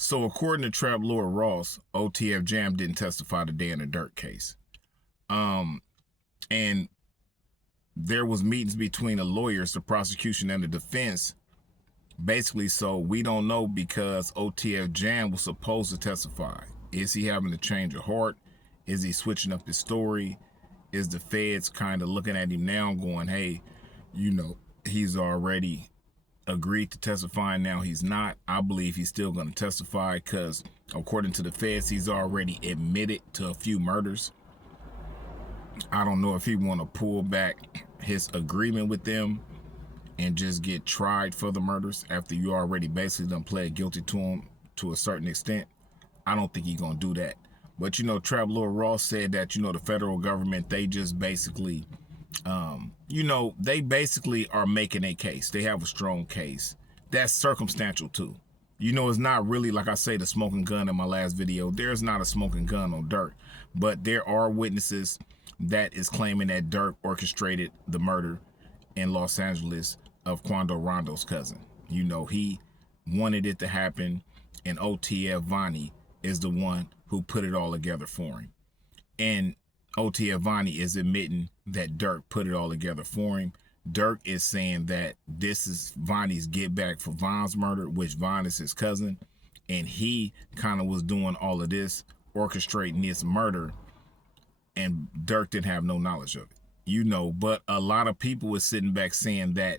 So according to TrapLoreRoss, OTF Jam didn't testify today in the Durk case. And there was meetings between the lawyers, the prosecution, and the defense. Basically, so we don't know because OTF Jam was supposed to testify. Is he having to change of heart? Is he switching up his story? Is the feds kind of looking at him now going, hey, he's already agreed to testify, and now he's not? I believe he's still going to testify because according to the feds, he's already admitted to a few murders. I don't know if he want to pull back his agreement with them and just get tried for the murders after you already basically done pled guilty to him to a certain extent. I don't think he's going to do that. But, TrapLoreRoss said that, the federal government, they just basically, they basically are making a case. They have a strong case. That's circumstantial too. It's not really, like I say, the smoking gun in my last video. There's not a smoking gun on Durk. But there are witnesses that is claiming that Durk orchestrated the murder in Los Angeles of Quando Rondo's cousin. He wanted it to happen, and OTF Vonnie is the one who put it all together for him. And OTF Vonnie is admitting that Durk put it all together for him. Durk is saying that this is Vonnie's get back for Von's murder, which Von is his cousin, and he kind of was doing all of this, orchestrating this murder, and Durk didn't have no knowledge of it. But a lot of people were sitting back saying that,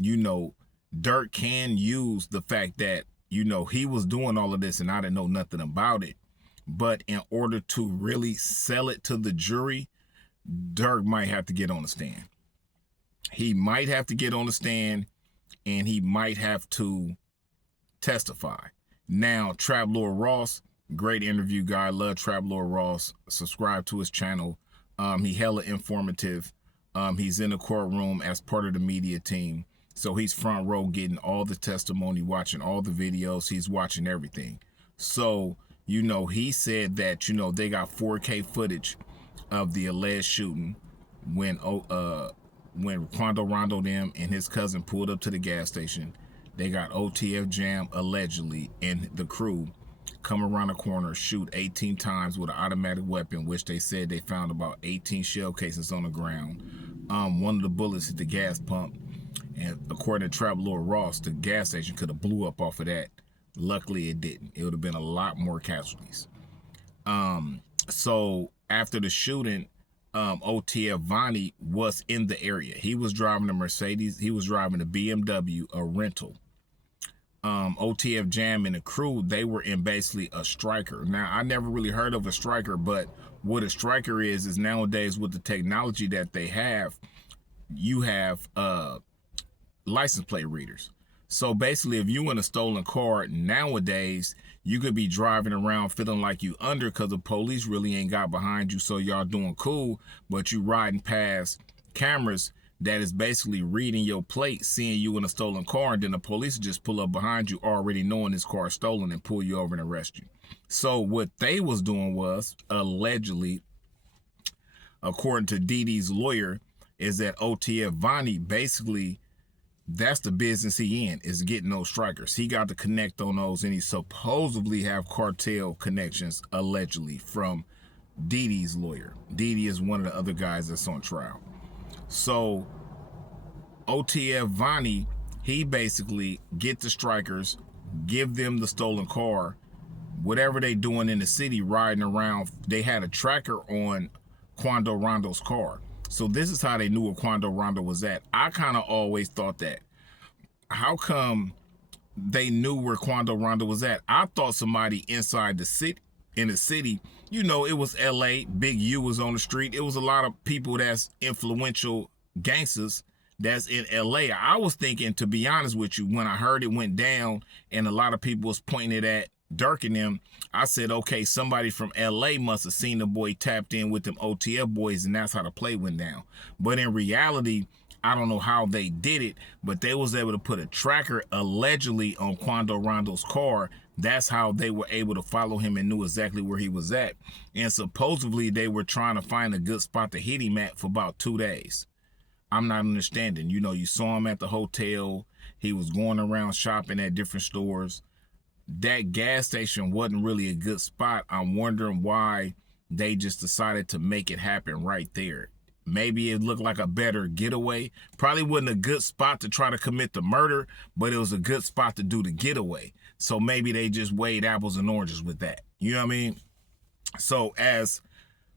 Durk can use the fact that, he was doing all of this and I didn't know nothing about it. But in order to really sell it to the jury, Durk might have to get on the stand. He might have to get on the stand, and he might have to testify. Now, TrapLoreRoss, great interview guy. Love TrapLoreRoss. Subscribe to his channel. He hella informative. He's in the courtroom as part of the media team. So he's front row getting all the testimony, watching all the videos. He's watching everything. So, he said that, they got 4K footage of the alleged shooting when Quando Rondo them and his cousin pulled up to the gas station. They got OTF Jam allegedly and the crew come around the corner, shoot 18 times with an automatic weapon, which they said they found about 18 shell casings on the ground. One of the bullets hit the gas pump, and according to TrapLoreRoss, the gas station could have blew up off of that. Luckily, it didn't. It would have been a lot more casualties. So after the shooting, OTF Vonnie was in the area. He was driving a Mercedes. He was driving a BMW, a rental. OTF Jam and the crew, they were in basically a striker. Now, I never really heard of a striker, but what a striker is nowadays with the technology that they have, you have license plate readers. So basically, if you in a stolen car nowadays, you could be driving around feeling like you under because the police really ain't got behind you, so y'all doing cool, but you riding past cameras that is basically reading your plate, seeing you in a stolen car, and then the police just pull up behind you already knowing this car is stolen and pull you over and arrest you. So what they was doing was, allegedly, according to Dee Dee's lawyer, is that OTF Vonnie basically, that's the business he in, is getting those strikers. He got to connect on those, and he supposedly have cartel connections, allegedly, from Dee Dee's lawyer. Dee Dee is one of the other guys that's on trial. So OTF Vonnie, he basically get the strikers, give them the stolen car, whatever they doing in the city, riding around. They had a tracker on Quando Rondo's car. So this is how they knew where Quando Rondo was at. I kind of always thought that. How come they knew where Quando Rondo was at? I thought somebody inside the city, in the city, it was LA, Big U was on the street. It was a lot of people that's influential gangsters that's in LA. I was thinking, to be honest with you, when I heard it went down and a lot of people was pointing it at Durk and them, I said, okay, somebody from LA must have seen the boy tapped in with them OTF boys, and that's how the play went down. But in reality, I don't know how they did it, but they was able to put a tracker allegedly on Quando Rondo's car. That's how they were able to follow him and knew exactly where he was at. And supposedly they were trying to find a good spot to hit him at for about 2 days. I'm not understanding. You saw him at the hotel. He was going around shopping at different stores. that gas station wasn't really a good spot. I'm wondering why they just decided to make it happen right there. Maybe it looked like a better getaway. Probably wasn't a good spot to try to commit the murder, but it was a good spot to do the getaway. So maybe they just weighed apples and oranges with that. You know what I mean? So as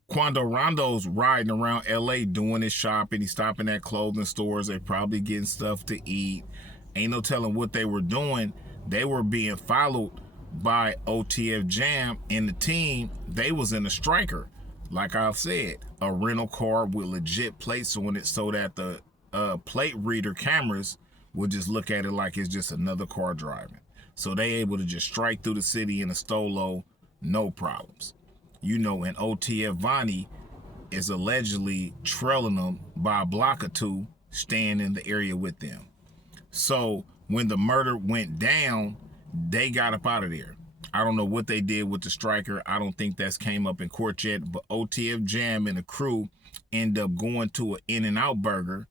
Quando Rondo's riding around LA doing his shopping, he's stopping at clothing stores, they probably getting stuff to eat. Ain't no telling what they were doing. They were being followed by OTF Jam and the team. They was in a striker, like I've said, a rental car with legit plates on it, so that the plate reader cameras would just look at it like it's just another car driving. So they able to just strike through the city in a Stolo, no problems. You know, and OTF Vonnie is allegedly trailing them by a block or two, staying in the area with them. So when the murder went down, they got up out of there. I don't know what they did with the striker. I don't think that's came up in court yet, but OTF Jam and the crew end up going to an In-N-Out Burger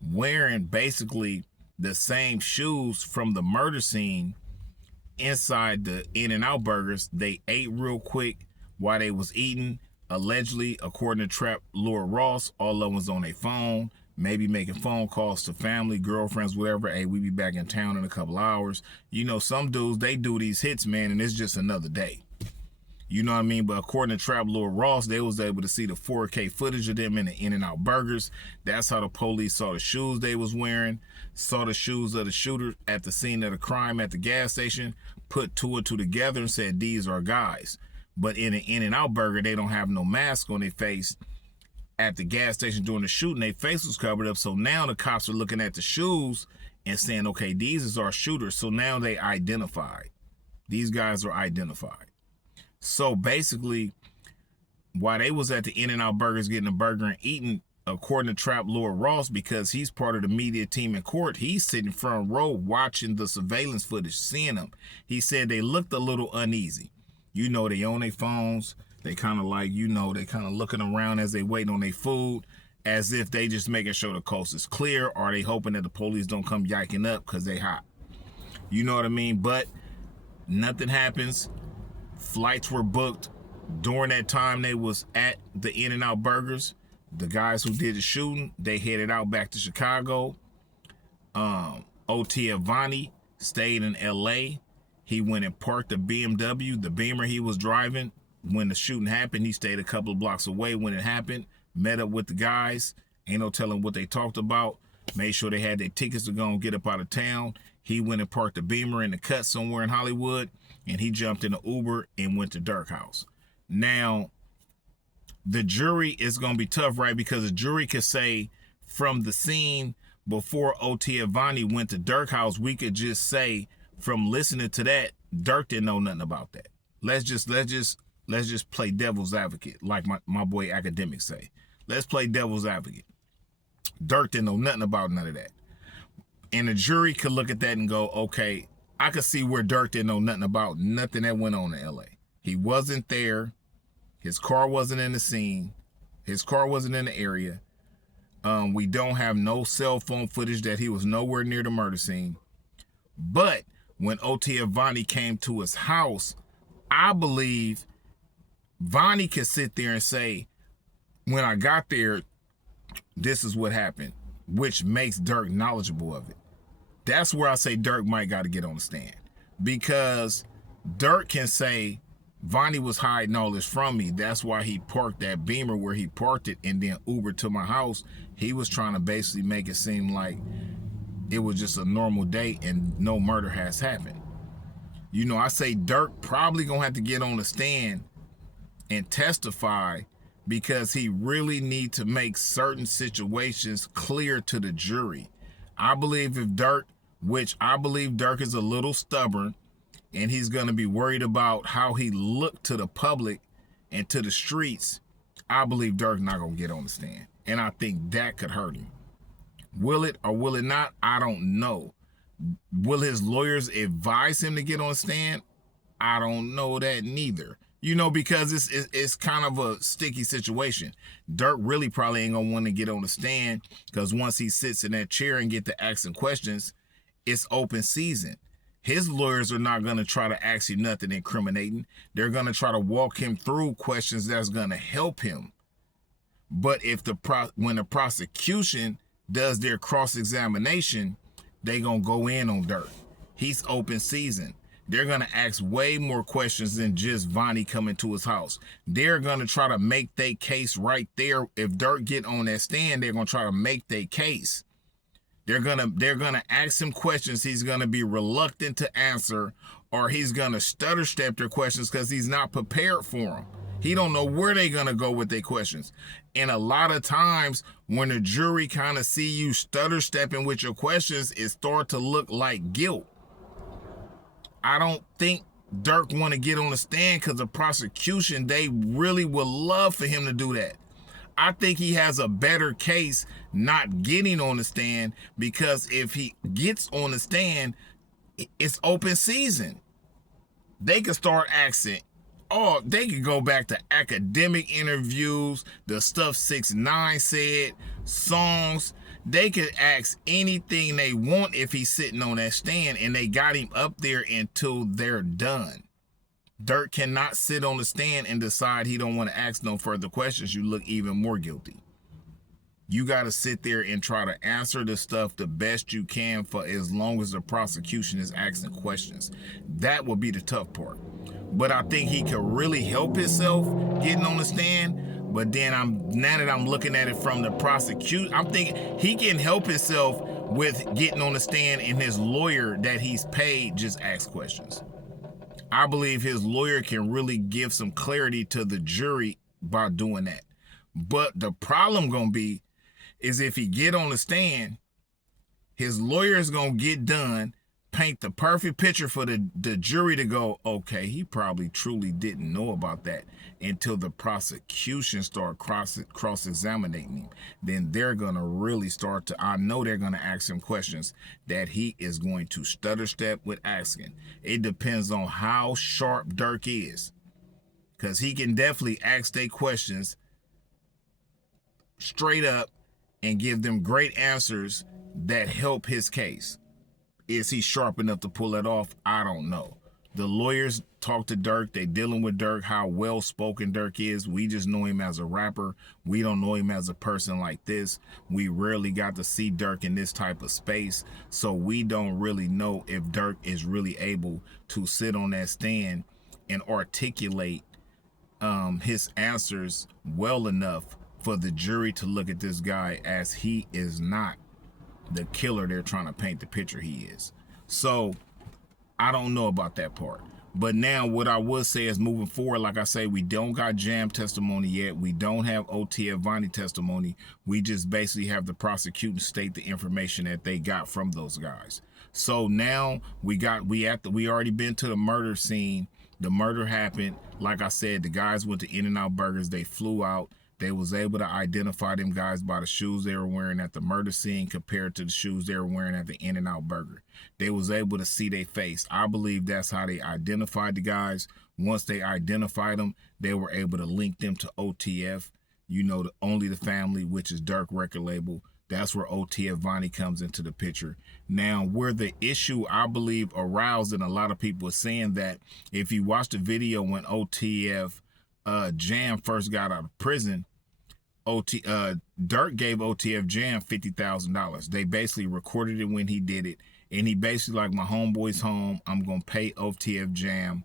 wearing basically the same shoes from the murder scene inside the In-N-Out Burgers. They ate real quick while they was eating. Allegedly, according to TrapLoreRoss, all of them was on their phone, maybe making phone calls to family, girlfriends, whatever. Hey, we be back in town in a couple hours. You know, some dudes, they do these hits, man, and it's just another day. You know what I mean? But according to TrapLoreRoss, they was able to see the 4K footage of them in the In-N-Out Burgers. That's how the police saw the shoes they was wearing, saw the shoes of the shooter at the scene of the crime at the gas station, put two and two together and said, these are guys. But in an In-N-Out Burger, they don't have no mask on their face. At the gas station during the shooting, their face was covered up. So now the cops are looking at the shoes and saying, okay, these is our shooters. So now they identified. These guys are identified. So basically, while they was at the In-N-Out Burgers getting a burger and eating, according to TrapLoreRoss, because he's part of the media team in court, he's sitting front row watching the surveillance footage, seeing them. He said they looked a little uneasy. You know, they on their phones. They kind of like, you know, they kind of looking around as they waiting on their food, as if they just making sure the coast is clear, or they hoping that the police don't come yiking up because they hot. You know what I mean? But nothing happens. Flights were booked. During that time they was at the In-N-Out Burgers, the guys who did the shooting, they headed out back to Chicago. OTF Vonnie stayed in LA. He went and parked the BMW, the Beamer he was driving. When the shooting happened, he stayed a couple of blocks away when it happened, met up with the guys. Ain't no telling what they talked about. Made sure they had their tickets to go and get up out of town. He went and parked the Beamer in the cut somewhere in Hollywood, and he jumped in an Uber and went to Durk house. Now, the jury is going to be tough, right? Because the jury could say from the scene before OTF Vonnie went to Durk house, we could just say from listening to that, Durk didn't know nothing about that. Let's just play devil's advocate, like my boy Academics say. Let's play devil's advocate. Durk didn't know nothing about none of that. And the jury could look at that and go, okay, I could see where Durk didn't know nothing about nothing that went on in LA. He wasn't there. His car wasn't in the scene. His car wasn't in the area. We don't have no cell phone footage that he was nowhere near the murder scene. But when OTF Vonnie came to his house, I believe Vonnie could sit there and say, when I got there, this is what happened, which makes Durk knowledgeable of it. That's where I say Durk might got to get on the stand, because Durk can say Vonnie was hiding all this from me. That's why he parked that Beamer where he parked it and then Ubered to my house. He was trying to basically make it seem like it was just a normal day and no murder has happened. You know, I say Durk probably gonna have to get on the stand and testify, because he really need to make certain situations clear to the jury. I believe if Durk, which I believe Durk is a little stubborn, and he's going to be worried about how he looked to the public and to the streets, I believe Durk not going to get on the stand. And I think that could hurt him. Will it or will it not? I don't know. Will his lawyers advise him to get on the stand? I don't know that neither. You know, because it's kind of a sticky situation. Durk really probably ain't going to want to get on the stand, because once he sits in that chair and get to asking questions, it's open season. His lawyers are not going to try to ask you nothing incriminating. They're going to try to walk him through questions that's going to help him. But if when the prosecution does their cross-examination, they going to go in on Durk. He's open season. They're going to ask way more questions than just Vonnie coming to his house. They're going to try to make their case right there. If Durk get on that stand, they're going to try to make their case. They're gonna ask him questions he's gonna be reluctant to answer, or he's gonna stutter step their questions because he's not prepared for them. He don't know where they're gonna go with their questions. And a lot of times when the jury kind of see you stutter stepping with your questions, it start to look like guilt. I don't think Durk want to get on the stand because the prosecution, they really would love for him to do that. I think he has a better case not getting on the stand, because if he gets on the stand, it's open season. They could start asking, they could go back to academic interviews, the stuff 6ix9ine said, songs. They could ask anything they want if he's sitting on that stand, and they got him up there until they're done. Durk cannot sit on the stand and decide he don't want to ask no further questions. You look even more guilty. You got to sit there and try to answer the stuff the best you can for as long as the prosecution is asking questions. That will be the tough part. But I think he could really help himself getting on the stand. But then now that I'm looking at it from the prosecution, I'm thinking he can help himself with getting on the stand, and his lawyer that he's paid just ask questions. I believe his lawyer can really give some clarity to the jury by doing that. But the problem gonna be is if he get on the stand, his lawyer is gonna get done, paint the perfect picture for the jury to go, okay, he probably truly didn't know about that, until the prosecution start cross-examining him. Then they're gonna really start to, I know they're gonna ask him questions that he is going to stutter step with asking. It depends on how sharp Durk is, because he can definitely ask their questions straight up and give them great answers that help his case. Is he sharp enough to pull it off? I don't know. The lawyers talk to Durk. They dealing with Durk, how well-spoken Durk is. We just know him as a rapper. We don't know him as a person like this. We rarely got to see Durk in this type of space. So we don't really know if Durk is really able to sit on that stand and articulate his answers well enough for the jury to look at this guy as he is not the killer they're trying to paint the picture he is. So I don't know about that part. But now what I would say is, moving forward, like I say, we don't got Jam testimony yet. We don't have OTF Vonnie testimony. We just basically have the prosecuting state the information that they got from those guys. So now we already been to the murder scene. The murder happened. Like I said, the guys went to In-N-Out Burgers. They flew out. They was able to identify them guys by the shoes they were wearing at the murder scene compared to the shoes they were wearing at the In-N-Out Burger. They was able to see their face. I believe that's how they identified the guys. Once they identified them, they were able to link them to OTF, you know, Only the Family, which is Durk record label. That's where OTF Vonnie comes into the picture. Now, where the issue, I believe, aroused, and a lot of people are saying that if you watch the video when OTF Jam first got out of prison, Durk gave OTF Jam $50,000. They basically recorded it when he did it, and he basically like, my homeboy's home, I'm gonna pay OTF Jam,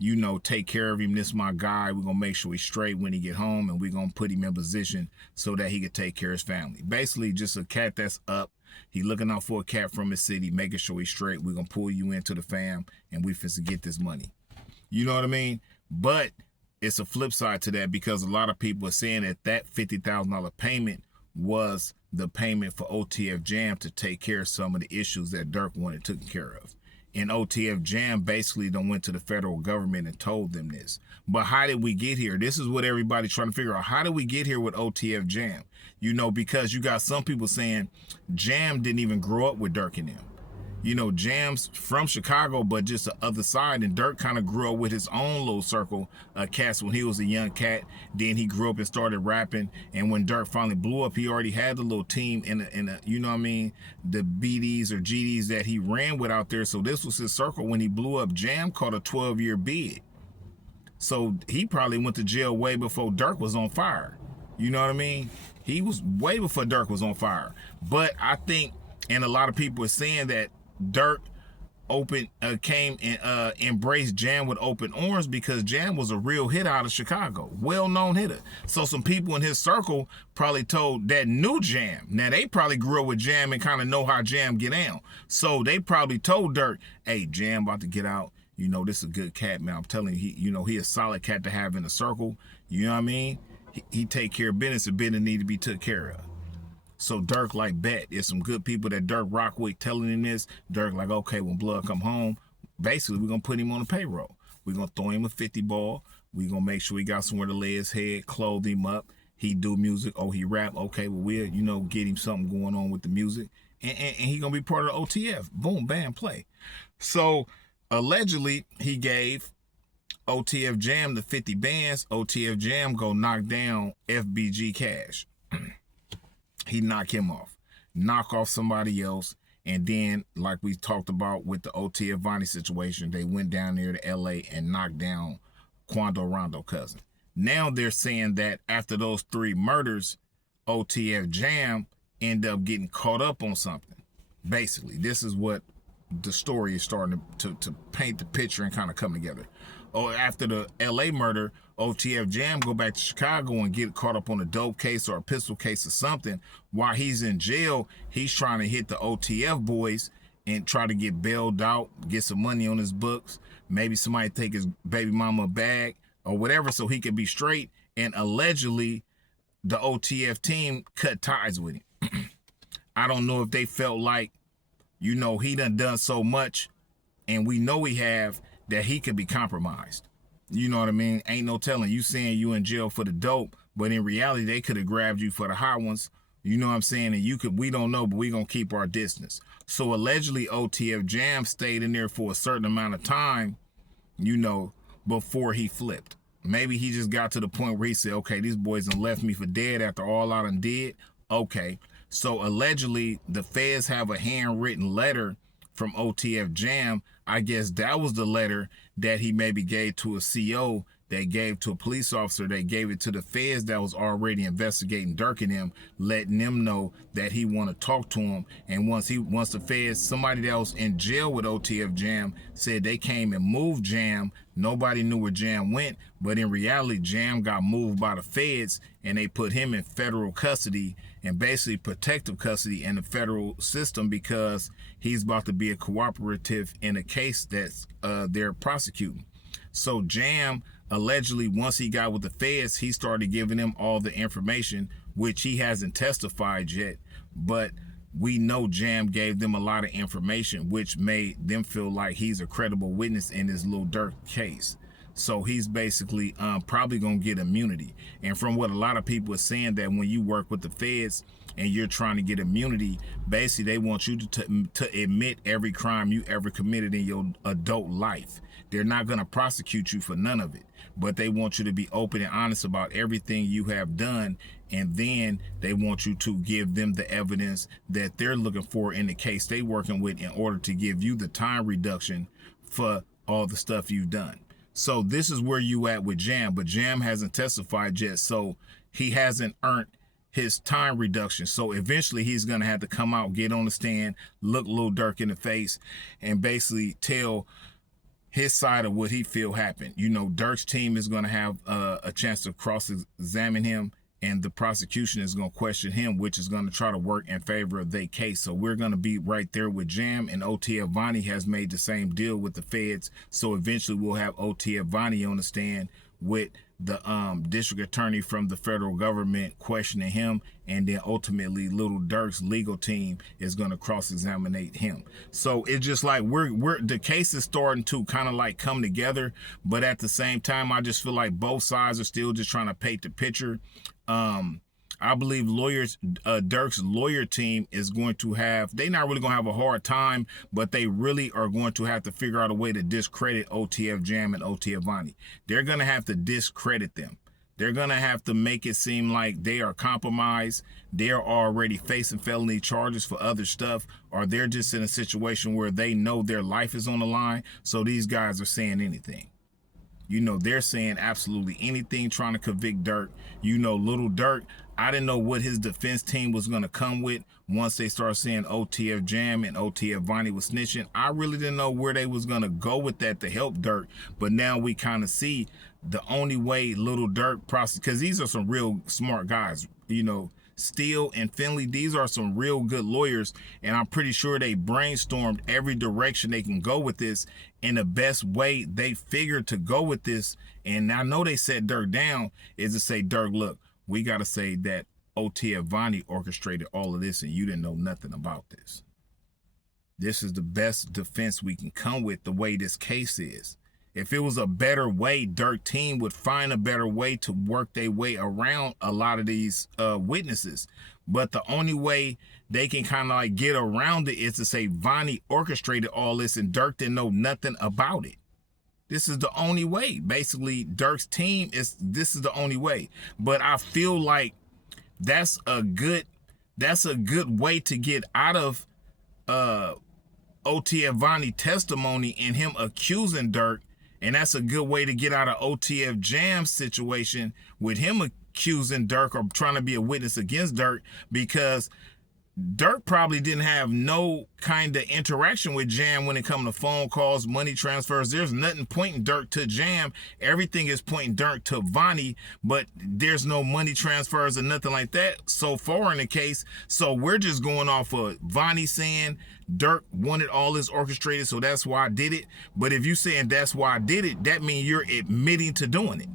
you know, take care of him. This is my guy. We're gonna make sure he's straight when he get home, and we're gonna put him in position so that he could take care of his family. Basically just a cat that's up. He looking out for a cat from his city, making sure he's straight. We're gonna pull you into the fam, and we finna get this money. You know what I mean? But it's a flip side to that, because a lot of people are saying that that $50,000 payment was the payment for OTF Jam to take care of some of the issues that Durk wanted taken care of. And OTF Jam basically done went to the federal government and told them this. But how did we get here? This is what everybody's trying to figure out. How did we get here with OTF Jam? You know, because you got some people saying Jam didn't even grow up with Durk and them. You know, Jam's from Chicago, but just the other side. And Durk kind of grew up with his own little circle of cats when he was a young cat. Then he grew up and started rapping. And when Durk finally blew up, he already had the little team in a you know what I mean, the BDs or GDs that he ran with out there. So this was his circle. When he blew up, Jam caught a 12-year bid. So he probably went to jail way before Durk was on fire. You know what I mean? He was way before Durk was on fire. But I think, and a lot of people are saying that Durk came and embraced Jam with open arms because Jam was a real hit out of Chicago, well-known hitter. So some people in his circle probably told that knew Jam. Now they probably grew up with Jam and kind of know how Jam get down. So they probably told Durk, "Hey, Jam about to get out. You know, this is a good cat, man. I'm telling you, he a solid cat to have in the circle. You know what I mean? He take care of business and business need to be took care of." So Durk like, bet. There's some good people that Durk rock with telling him this. Durk like, okay, when Blood come home, basically we're going to put him on the payroll. We're going to throw him a 50 ball. We're going to make sure he got somewhere to lay his head, clothe him up. He do music. Oh, he rap. Okay, well, we'll, get him something going on with the music. And he going to be part of the OTF. Boom, bam, play. So allegedly, he gave OTF Jam the 50 bands. OTF Jam go knock down FBG Cash. He knock him off, knock off somebody else, and then, like we talked about with the OTF Vonnie situation, they went down there to LA and knocked down Quando Rondo cousin. Now they're saying that after those 3 murders, OTF Jam end up getting caught up on something. Basically, this is what the story is starting to paint the picture and kind of come together. Or after the LA murder, OTF Jam go back to Chicago and get caught up on a dope case or a pistol case or something. While he's in jail, he's trying to hit the OTF boys and try to get bailed out, get some money on his books. Maybe somebody take his baby mama bag or whatever so he could be straight. And allegedly, the OTF team cut ties with him. I don't know if they felt like, he done so much, and we know he have, that he could be compromised. You know what I mean? Ain't no telling. You saying you in jail for the dope, but in reality, they could have grabbed you for the high ones. You know what I'm saying? And we don't know, but we gonna keep our distance. So allegedly, OTF Jam stayed in there for a certain amount of time, before he flipped. Maybe he just got to the point where he said, okay, these boys done left me for dead after all I done did. Okay. So allegedly, the feds have a handwritten letter from OTF Jam. I guess that was the letter that he maybe gave to a CO, that gave to a police officer, that gave it to the feds that was already investigating Durk and him, letting them know that he want to talk to him. And once the feds, somebody that was in jail with OTF Jam said they came and moved Jam. Nobody knew where Jam went, but in reality, Jam got moved by the feds and they put him in federal custody and basically protective custody in the federal system because he's about to be a cooperative in a case that's they're prosecuting. So Jam, allegedly, once he got with the feds, he started giving them all the information, which he hasn't testified yet, but we know Jam gave them a lot of information, which made them feel like he's a credible witness in this Lil Durk case. So he's basically probably going to get immunity. And from what a lot of people are saying, that when you work with the feds and you're trying to get immunity, basically they want you to admit every crime you ever committed in your adult life. They're not going to prosecute you for none of it, but they want you to be open and honest about everything you have done. And then they want you to give them the evidence that they're looking for in the case they working with in order to give you the time reduction for all the stuff you've done. So this is where you at with Jam, but Jam hasn't testified yet, so he hasn't earned his time reduction. So eventually he's going to have to come out, get on the stand, look Lil Durk in the face, and basically tell his side of what he feel happened. Durk's team is going to have a chance to cross-examine him, and the prosecution is going to question him, which is going to try to work in favor of their case. So we're going to be right there with Jam, and OTF Vonnie has made the same deal with the feds. So eventually we'll have OTF Vonnie on the stand with the district attorney from the federal government questioning him, and then ultimately Lil Durk's legal team is going to cross-examine him. So it's just like the case is starting to kind of like come together, but at the same time, I just feel like both sides are still just trying to paint the picture. I believe Durk's lawyer team is going to have, they're not really going to have a hard time, but they really are going to have to figure out a way to discredit OTF Jam and OTF Vonnie. They're going to have to discredit them. They're going to have to make it seem like they are compromised. They're already facing felony charges for other stuff, or they're just in a situation where they know their life is on the line. So these guys are saying anything. You know, they're saying absolutely anything trying to convict Durk. You know, Lil Durk, I didn't know what his defense team was going to come with once they started saying OTF Jam and OTF Vonnie was snitching. I really didn't know where they was going to go with that to help Durk. But now we kind of see the only way Lil Durk process, because these are some real smart guys, you know, Steele and Finley, these are some real good lawyers, and I'm pretty sure they brainstormed every direction they can go with this, and the best way they figured to go with this, and I know they set Durk down, is to say, Durk, look, we got to say that OTF Vonnie orchestrated all of this and you didn't know nothing about this. This is the best defense we can come with the way this case is. If it was a better way, Durk team would find a better way to work their way around a lot of these witnesses. But the only way they can kind of like get around it is to say Vonnie orchestrated all this and Durk didn't know nothing about it. This is the only way. Basically, Durk's team this is the only way. But I feel like that's a good way to get out of OTF Vonnie testimony and him accusing Durk. And that's a good way to get out of OTF Jam situation with him accusing Durk or trying to be a witness against Durk, because Durk probably didn't have no kind of interaction with Jam when it comes to phone calls, money transfers. There's nothing pointing Durk to Jam. Everything is pointing Durk to Vonnie, but there's no money transfers or nothing like that so far in the case. So we're just going off of Vonnie saying Durk wanted all this orchestrated, so that's why I did it. But if you saying that's why I did it, that means you're admitting to doing it.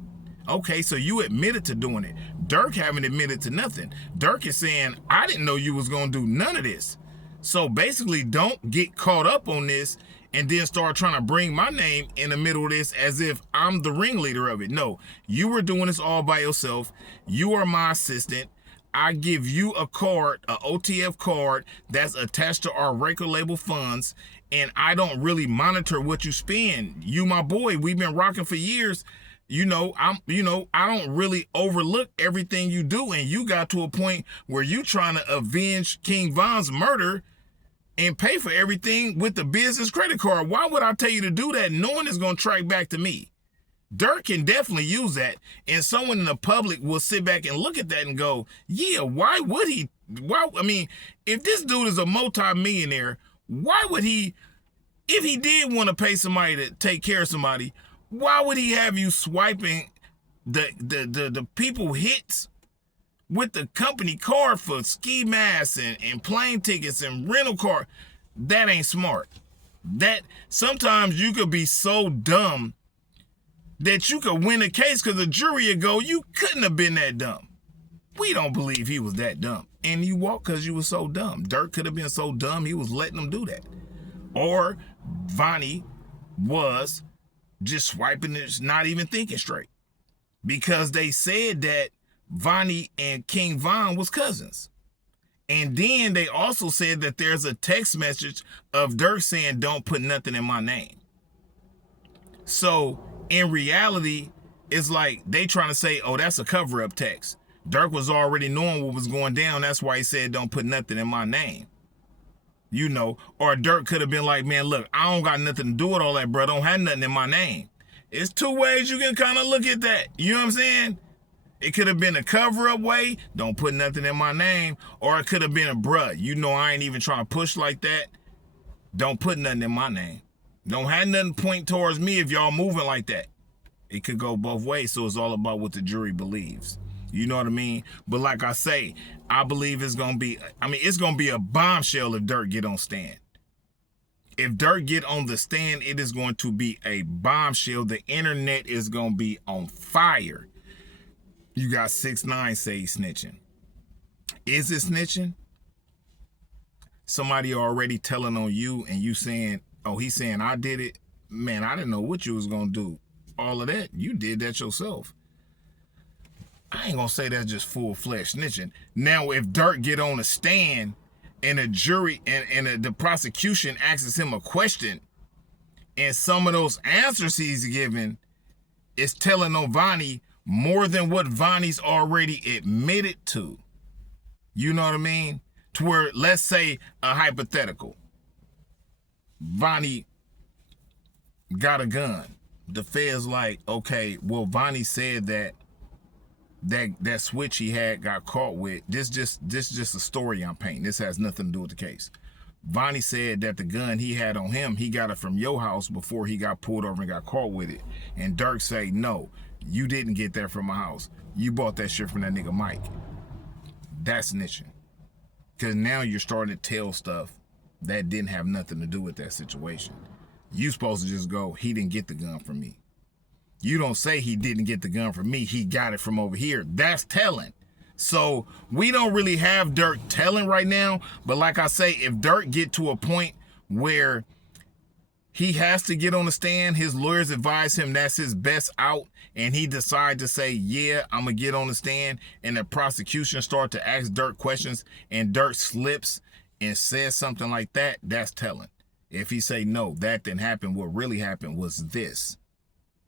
Okay, so you admitted to doing it. Durk haven't admitted to nothing. Durk is saying, I didn't know you was going to do none of this. So basically, don't get caught up on this and then start trying to bring my name in the middle of this as if I'm the ringleader of it. No, you were doing this all by yourself. You are my assistant. I give you a card, a OTF card that's attached to our record label funds, and I don't really monitor what you spend. You, my boy, we've been rocking for years. I don't really overlook everything you do, and you got to a point where you trying to avenge King Von's murder and pay for everything with the business credit card. Why would I tell you to do that knowing it's going to track back to me? Durk can definitely use that, and someone in the public will sit back and look at that and go, yeah, why would he? If this dude is a multi-millionaire, why would he, if he did want to pay somebody to take care of somebody, why would he have you swiping the people hits with the company card for ski masks and plane tickets and rental car? That ain't smart. That sometimes you could be so dumb that you could win a case because the jury would go, you couldn't have been that dumb. We don't believe he was that dumb. And you walk because you were so dumb. Durk could have been so dumb he was letting them do that. Or Vonnie was just swiping it, not even thinking straight. Because they said that Vonnie and King Von was cousins. And then they also said that there's a text message of Durk saying, don't put nothing in my name. So in reality, it's like they trying to say, oh, that's a cover-up text. Durk was already knowing what was going down. That's why he said, don't put nothing in my name. Or Durk could have been like, man, look, I don't got nothing to do with all that, bro. Don't have nothing in my name. It's two ways you can kind of look at that. You know what I'm saying? It could have been a cover-up way, don't put nothing in my name. Or it could have been a, bruh, I ain't even trying to push like that. Don't put nothing in my name. Don't have nothing point towards me if y'all moving like that. It could go both ways, so it's all about what the jury believes. You know what I mean? But like I say, I believe it's going to be a bombshell if Durk get on stand. If Durk get on the stand, it is going to be a bombshell. The internet is going to be on fire. You got 6ix9ine say he's snitching. Is it snitching? Somebody already telling on you and you saying, oh, he's saying I did it. Man, I didn't know what you was going to do. All of that, you did that yourself. I ain't gonna say that's just full-fledged snitching. Now, if Durk get on a stand and a jury and the prosecution asks him a question, and some of those answers he's given is telling on Vonnie more than what Vonnie's already admitted to. You know what I mean? To where, let's say a hypothetical, Vonnie got a gun. The feds like, okay, well, Vonnie said that switch he had got caught with. This just a story I'm painting. This has nothing to do with the case. Vonnie said that the gun he had on him, he got it from your house before he got pulled over and got caught with it. And Durk say, no, you didn't get that from my house. You bought that shit from that nigga Mike. That's snitching. Because now you're starting to tell stuff that didn't have nothing to do with that situation. You supposed to just go, he didn't get the gun from me. You don't say he didn't get the gun from me, he got it from over here. That's telling. So we don't really have Durk telling right now, but like I say, if Durk get to a point where he has to get on the stand, his lawyers advise him that's his best out, and he decide to say, yeah, I'm gonna get on the stand, and the prosecution start to ask Durk questions, and Durk slips and says something like that, that's telling. If he say, no, that didn't happen, what really happened was this,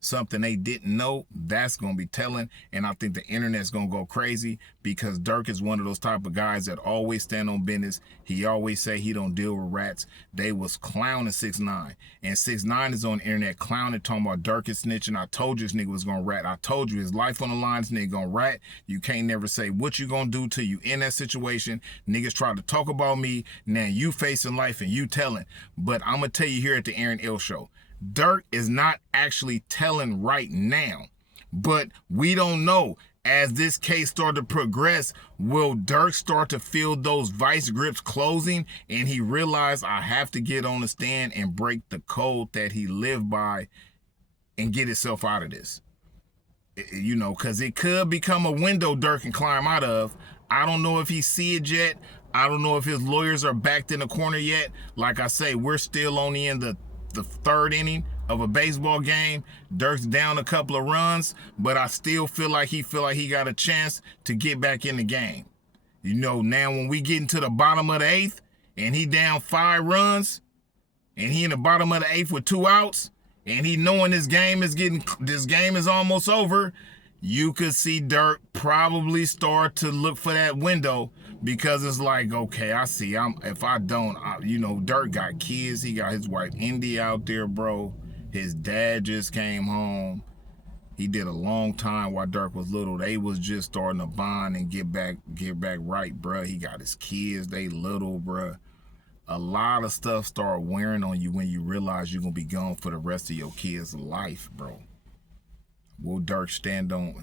something they didn't know, that's going to be telling. And I think the internet's going to go crazy, because Durk is one of those type of guys that always stand on business. He always say he don't deal with rats. They was clowning 6ix9ine, and 6ix9ine is on the internet clowning, talking about Durk is snitching. I told you this nigga was going to rat. I told you his life on the line, this nigga going to rat. You can't never say what you going to do till you in that situation. Niggas try to talk about me. Now you facing life and you telling. But I'm going to tell you here at the Aaron L Show, Durk is not actually telling right now, but we don't know. As this case started to progress, will Durk start to feel those vice grips closing, and he realized, I have to get on the stand and break the code that he lived by and get himself out of this? You know, because it could become a window Durk can climb out of. I don't know if he see it yet. I don't know if his lawyers are backed in the corner yet. Like I say, we're still only in the third inning of a baseball game. Durk's down a couple of runs, but I still feel like he got a chance to get back in the game. You know, now when we get into the bottom of the 8th and he down 5 runs and he in the bottom of the 8th with 2 outs and he knowing this game is almost over, you could see Durk probably start to look for that window, because it's like, okay, I see. You know, Durk got kids. He got his wife Indy out there, bro. His dad just came home. He did a long time while Durk was little. They was just starting to bond and get back right, bro. He got his kids. They little, bro. A lot of stuff start wearing on you when you realize you're gonna be gone for the rest of your kids' life, bro. Will Durk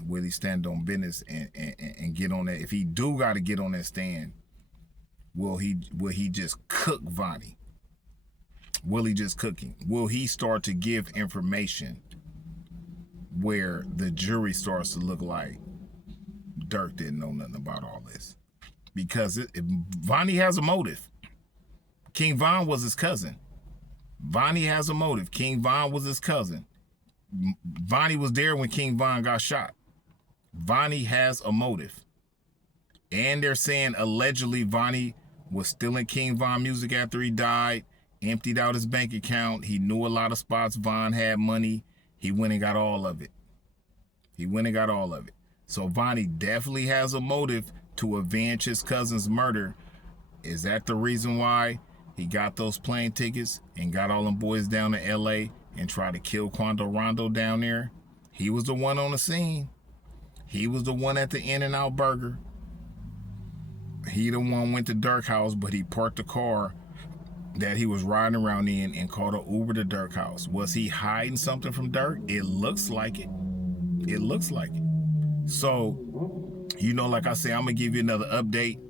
will he stand on business and get on that? If he do got to get on that stand, will he just cook Vonnie? Will he just cook him? Will he start to give information where the jury starts to look like Durk didn't know nothing about all this? Because Vonnie has a motive. King Von was his cousin. Vonnie has a motive. King Von was his cousin. Vonnie was there when King Von got shot. Vonnie has a motive. And they're saying allegedly Vonnie was stealing King Von music after he died, emptied out his bank account. He knew a lot of spots Von had money. He went and got all of it. So Vonnie definitely has a motive to avenge his cousin's murder. Is that the reason why he got those plane tickets and got all them boys down to LA and tried to kill Quando Rondo down there? He was the one on the scene. He was the one at the In-N-Out Burger. He the one went to Durk house, but he parked the car that he was riding around in and called an Uber to Durk house. Was he hiding something from Durk? It looks like it. So, you know, like I say, I'm gonna give you another update.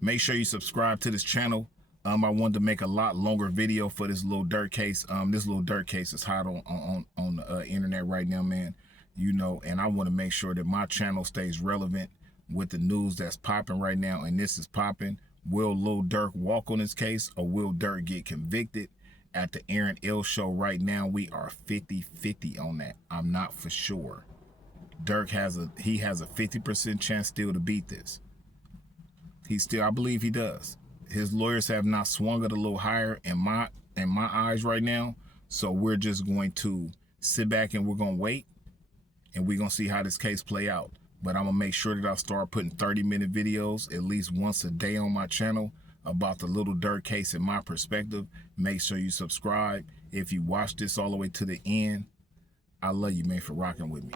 Make sure you subscribe to this channel. I wanted to make a lot longer video for this Lil Durk case. This Lil Durk case is hot on the internet right now, man. You know, and I want to make sure that my channel stays relevant with the news that's popping right now. And this is popping. Will Lil Durk walk on this case, or will Durk get convicted? At the Aaron L Show right now, we are 50-50 on that. I'm not for sure. Durk has a 50% chance still to beat this. I believe he does. His lawyers have not swung it a little higher in my eyes right now. So we're just going to sit back and we're gonna wait, and we're gonna see how this case play out. But I'm gonna make sure that I start putting 30-minute videos at least once a day on my channel about the Lil Durk case in my perspective. Make sure you subscribe. If you watch this all the way to the end, I love you, man, for rocking with me.